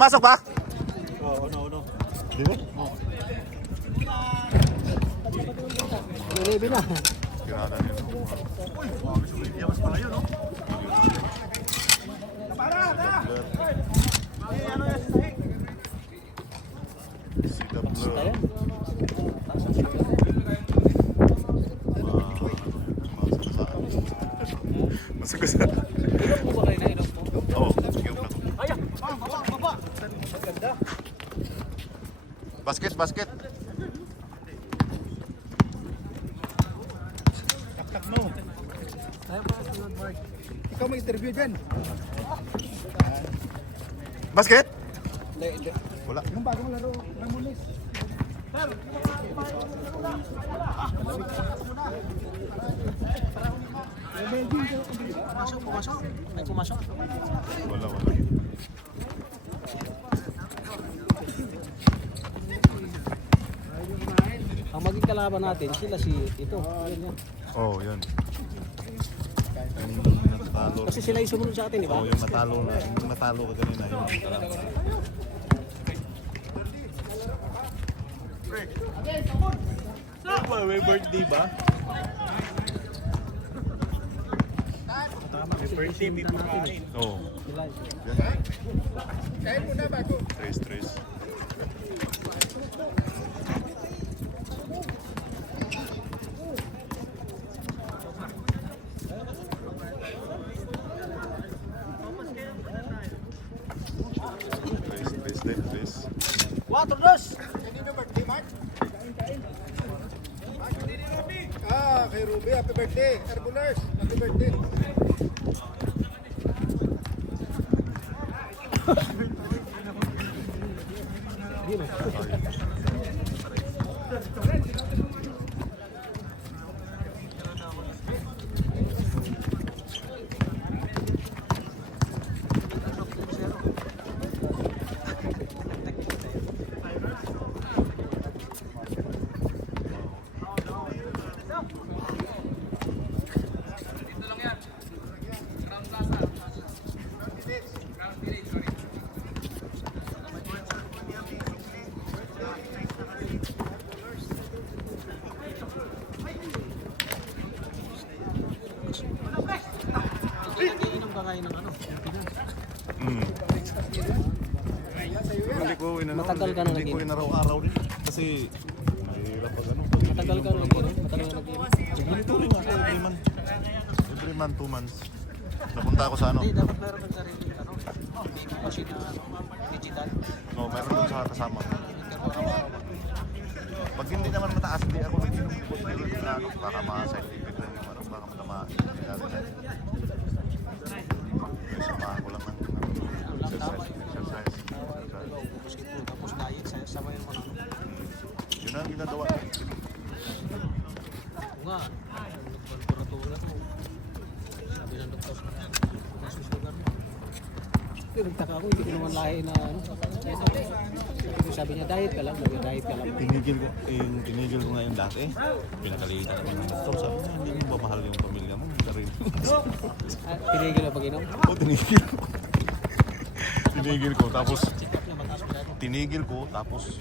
Pumasok ba? Oo, ano. Di ba? Ready na. Kirada nyo. Uy, mas pala yun, no? Si Dabler. Masagasa. Inom po ba kayo na? Inom po? Oo, sige na. Baba! Maganda. Basket. Tak mo. Tayo pa sunod, Mark. Ikaw may interview dyan. Basket? Hindi. Wala. Yung bagong laro, Ramones. Pumasok. Ay, pumasok. Wala. Ang maging kalaban natin, sila si ito. Ayan yan. Oo, yun. Yung natalo. Kasi sila yung sumunod sa atin, di ba? Oo, yung natalo ka kanina. Yung May birthday ba? Tama, may birthday, may pagkain. Oo. Sila. Kain muna bago. Trace. Trace. 4-2! Kay Ruby, happy birthday. Carboners, happy birthday. Inom ka kayo ng ano? Hindi ko Matagal ka na Hindi ko nag-inom. inaraw-araw rin. Kasi mahirap pag ano. Matagal ka nag-inom? Matagal ka nag-inom? Ganito rin ako every month, 2 months. Napunta ako sa ano. Hindi, dapat meron ng sarili ano? Machine na digital. No, meron doon sa kasama. Pag hindi naman mataas, hindi ako nag-inom. Na ano, baka ma-side effect lang yung ano, baka matama. Samahan ko lang ng exercise. Tapos diet, sabay mo na. Yun ang ginagawa. Oo nga, temperatura mo. Sabi ng doktor, nasusugar mo. Pero nagtaka ako, hindi ko naman lahi na ano. Sabi niya, diet ka lang. Diet ka lang. Tinigil ko ngayon dati. Pinakalitan ako ng doktor. Sabi niya, hindi mo ba mahal yung pamilya mo? Sarili. Tinigil mo pag-inom? Oo, tinigil ko. Tinigil ko, tapos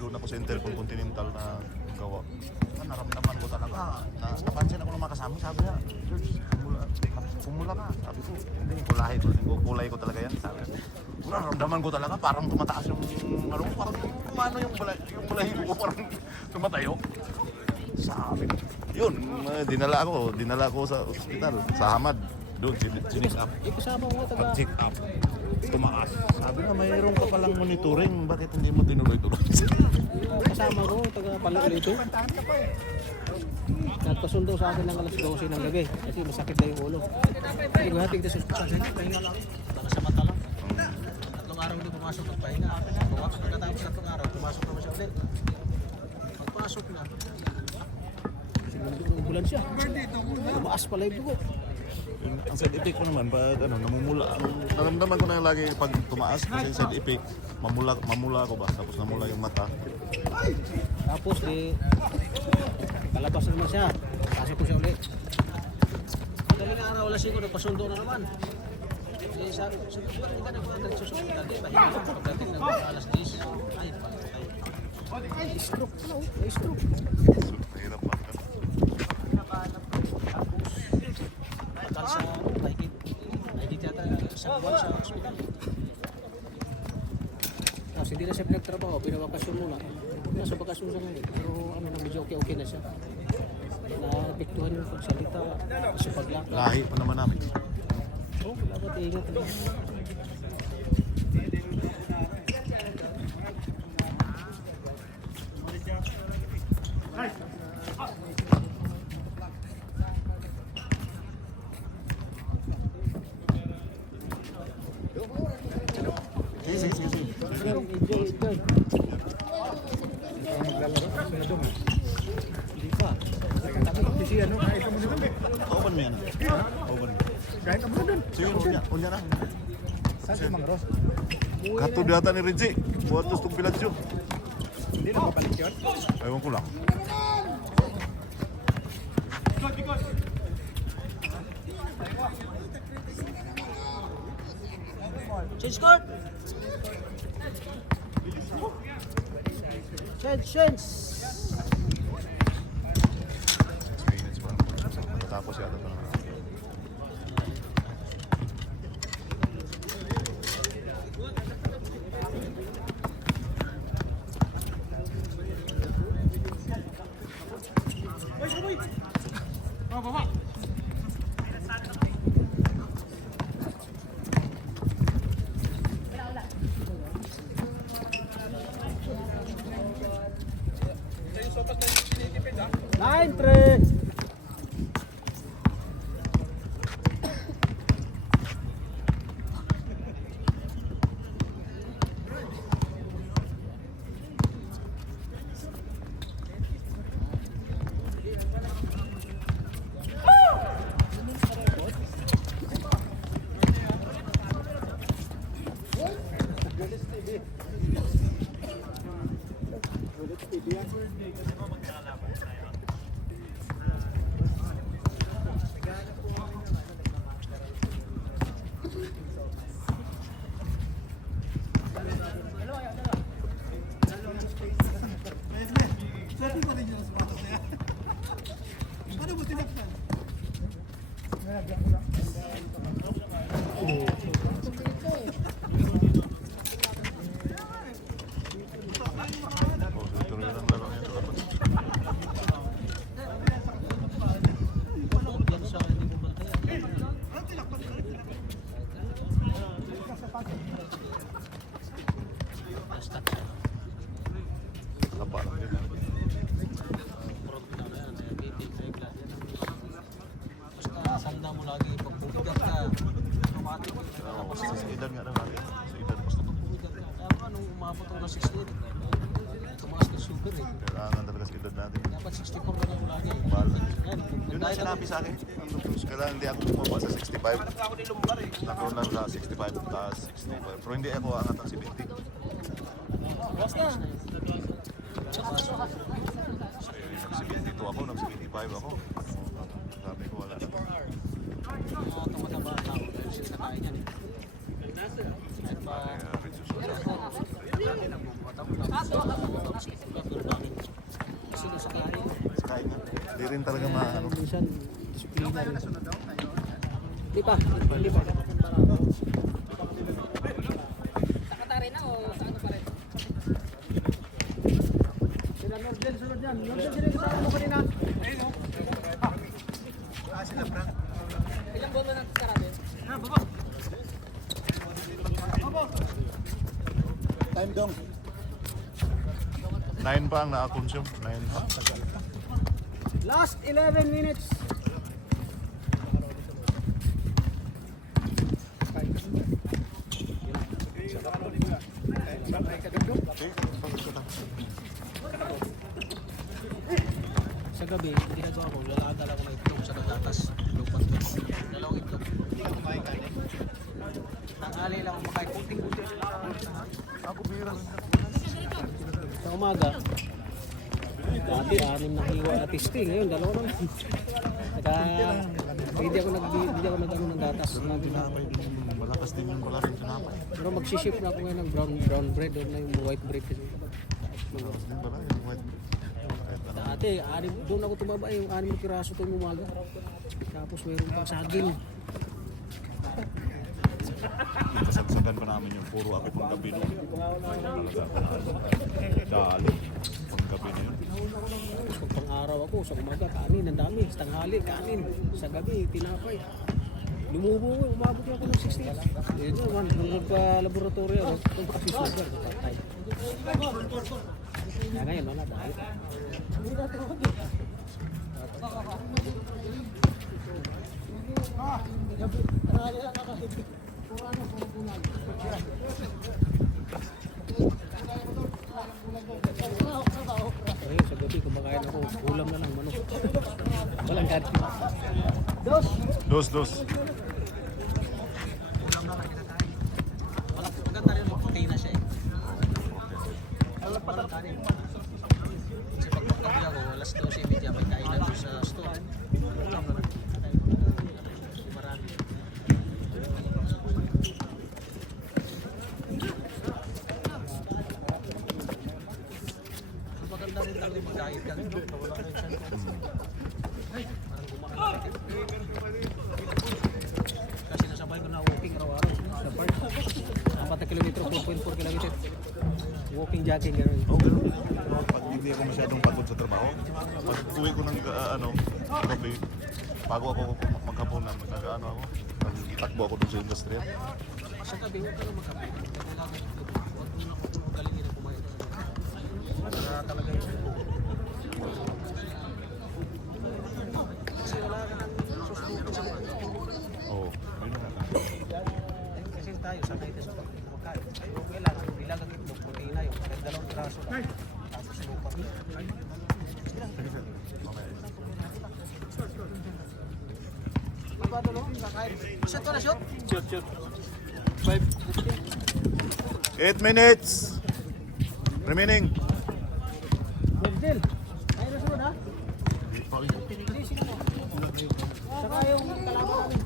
doon ako sa Intercontinental na gawa. Naramdaman ko talaga. Napansin ako ng mga kasama. Sabi niya, George, pumula ka. Sabi ko, hindi ko lahi ko. Kulay ko talaga yan. Sabi ko, naramdaman ko talaga. Parang tumataas yung, ano, parang paano yung balahibo ko parang tumatayo. Sabi ko, yun, dinala ako sa ospital, sa Hamad. Doon, chinik up. Kasama mo taga... Check up. Tumaas. Sabi na, mayroon ka palang monitoring. Bakit hindi mo tinuloy-tuloy? Kasama mo taga Palolito. Nagpasundo sa akin ng alas 12 ng gabi kasi masakit na yung ulo. Hindi ko hating sa ospital. Pahinga lang. Baka sa mata lang. 3 araw hindi pumasok ng pahinga. Pagkatapos 3 araw, pumasok naman siya ulit. Pagpasok na. Bulan siya. Tumaas pala yung dugo. Ang side effect ko naman, pag namumula, naramdaman ko na lagi pag tumaas kasi side effect, mamula ako ba, tapos namula yung mata. Tapos palabas naman siya. Pasok ko siya ulit. Daling araw, alas 5, nagpasundo na naman. Kasi sa susunod, hindi ka naman nagsusunod lagi. Pahinga. Pagdating ng mga alas 10, ay, patay. Stroke na, may stroke. Mahirap pa. Bakal sa Naikit. Naikit yata sa buwan sa hospital. Tapos hindi na siya pinagtrabaho, pinabakasyon muna. Nasa bakasyon siya ngayon. Pero ano na, medyo okay na siya. Naapektuhan yung pagsalita sa paglakad. Lahi pa naman namin. Oh, dapat ingat lang. Enjoy. Hindi pa. Si ano, kahit mo dun. Open mo yan. Open mo. Kahit mo dun. Sige, unya na. Saan si Mang Ros? Kato data ni Rinzi. Buat terus itong Pilansyo. Hindi na mabalik yun. Ewan ko lang. Change court! Change! 6 minutes pa. Tapos yata ito na. Line 3! Oh, tuloy lang laro nito. Yan siya, hindi mo bantayan. Basta. Tapa lang din. Basta sanda mo lagi. Pag bumigat ka, automatic. Oo, sa edad nga na natin. Sa edad. Basta pag bumigat ka. Kaya nung umabot ako ng 68, tumaas na sugar eh. Kailangan talaga sa edad natin. Dapat 64 na lang lagi. Mahal na. Yan, Yun ang sinabi sa akin. Kailangan hindi ako bumaba sa 65. Nakaroon lang sa 65 taas 65. Pero hindi ako angat ng 70. Basta. Nag-72 ako, nag-75 ako. Sabi ko wala na. Mga tumataba ang tao dahil sila nakain yan eh. Ano ba? Kasi doon sa kain. Kain na. Hindi rin talaga maano. Minsan, disiplina rin. Di pa. Takatari na o sa ano pa rin? Sila Nordel, sunod yan. Nordel, sila kasama mo kanina. Ilang bono ng karate? Time dong. 9 pa ang na-consume. 9 pa. Last 11 minutes. Okay. Sa gabi, ginagawa ko, lalakad ako ng itlog sa kagatas. Dalawang itlog. Tanghali lang ako makain. Kunting-kunti. Ako bira. Sa umaga, dati 6 na hiwa na testing. Ngayon, 2 lang. Saka, hindi ako nag-ano ng gatas. Pagkatas din yung pala rin sinapay. Pero magsiship na ako ngayon ng brown bread, doon na yung white bread kasi. Pagkatas din pala yung white. Kahit ano. Dati, doon ako tumaba yung 6 na piraso tuwing umaga. Tapos mayroon pang saging. Kasagsagan pa namin yung puro api pang gabi nun. Dali. Pang gabi na yun. Tapos pag pang-araw ako, sa umaga, kanin, ang dami. Sa tanghali, kanin. Sa gabi, tinapay. Lumubo ko, umabot ako ng 60. Ito naman, nung nagpa-laboratory ako, kung pa kasi sugar, patay. Kaya ngayon, wala dahil. Ayun, sa gabi, kumakain ako, ulam na lang, manok. Walang kanin. Dos. Maganda rin mag-protein na siya eh. Walang kanin. Kasi pag magkabi ako, alas 12:30 may kainan doon sa store. Ulam na lang. Marami. Maganda rin talaga mag-diet ka. Wala rin siya. Parang gumaan na. Kasi nasabay ko na walking araw-araw sa park. 4 kilometro, 4.4 kilometro. Walking, jogging, gano'n. Oh, ganun. Pag hindi ako masyadong pagod sa trabaho, pag uwi ko ng gabi, bago ako maghapunan, nag-ano ako, takbo ako dun sa industriya. Sa gabi, huwag ka lang magkape. Kailangan ito. Huwag mo na kung magalingin ang kumain. Para talaga yun. Kasi wala ka nang susubukin sa buhay. Oo, ayun na nga. Kasi tayo, sanay tayo sa pagkain. Kung kailangan, bilang ang itlog, protein na yun. Kahit 2 piraso lang. Tapos lupa. Shoot ko na shoot? Shoot. 8 minutes remaining. Virgil, tayo na sunod ha? Hindi, sino mo? Saka yung kalaban namin.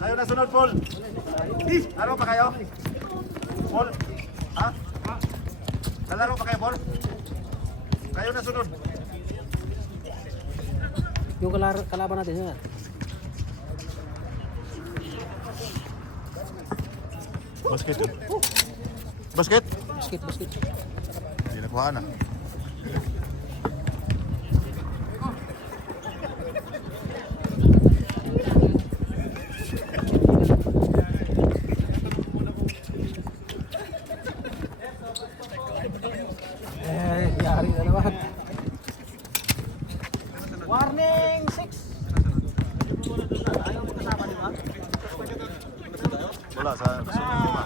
Kayo na sunod, Paul. Laro pa kayo? Paul? Ha? Lalaro pa kayo, Paul? Kayo na sunod. Yung kalaban natin, yun. Basket yun. Basket? Basket. Hindi nakuha na. Yari na naman. Warning 6. Ayaw mo kasama, di ba? Wala sa lima.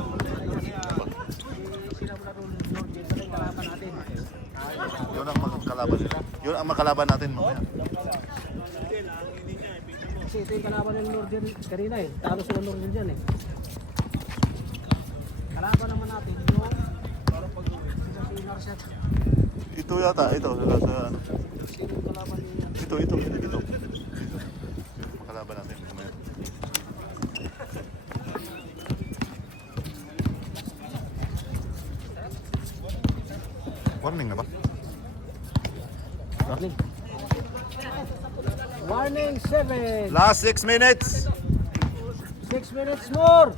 Sila mo na doon, Lord Jesus, yung kalaban natin. Yun ang makakalaban nila. Yun ang makalaban natin mamaya. Kasi ito yung kalaban ng Lord Jesus kanina eh. Talo sila Lord Jesus dyan eh. Kalaban naman natin yung sila si Narset. Ito yata, ito. Sa, ano. Sino yung kalaban niya? Ito. Makalaban natin mamaya. Warning na ba? Warning 7. Last 6 minutes. 6 minutes more.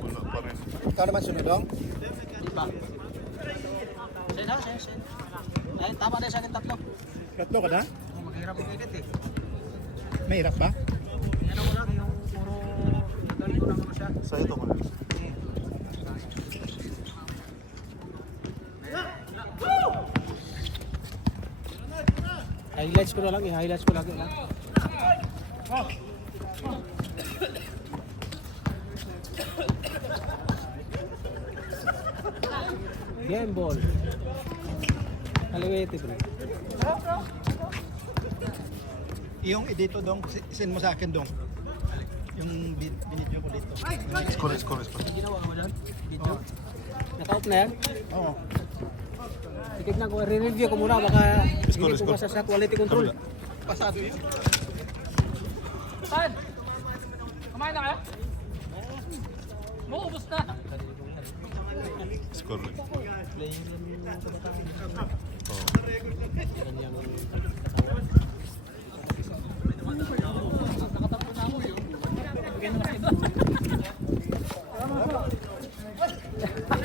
Wala pa rin. Ikaw naman sunod, dong? Di ba? Sen. Ay, tama na sa akin tatlo. Tatlo ka na? Maghirap ang edit eh. Mahirap ba? Yan ako lang, yung puro nagaling ko lang ano siya. Sa ito ko. Highlights ko na lang, i-highlights ko lagi lang. Game ball. Kaliwete bro. Yung dito dong, send mo sa akin dong. Yung binidyo ko dito. Score. Ginawa mo dyan? Video? Naka-off na yan? Oo. Titignan ko, re-review ko muna baka Score, hindi ko score. masa sa quality control. Kabila. Pasado yun. Saan? Kumain na kayo? Maubos na. Score lang. Playing lang yung kabataan. Oh.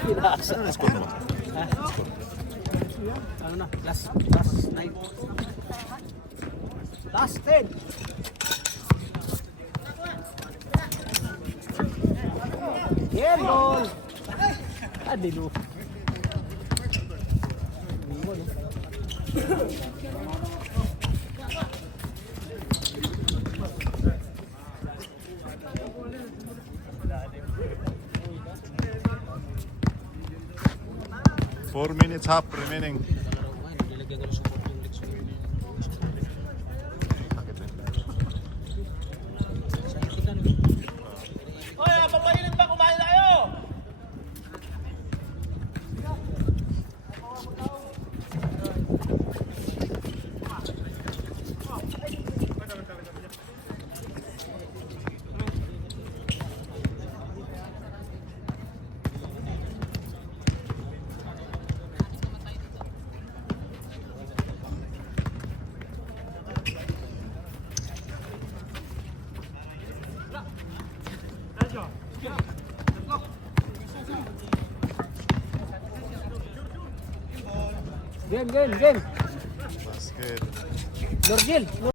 Pinasa. Score naman. Ha? Ano na? Last 9. Last 10. Game ball. Adilo. Iwan, no? 4 minutes half remaining. Naglaro ko ngayon, nilagyan ko ng support yung legs ko. Bakit rin? Sa ikitan. Hoy, papainit pa, kumain na kayo! Game. Basket. Lord Jill.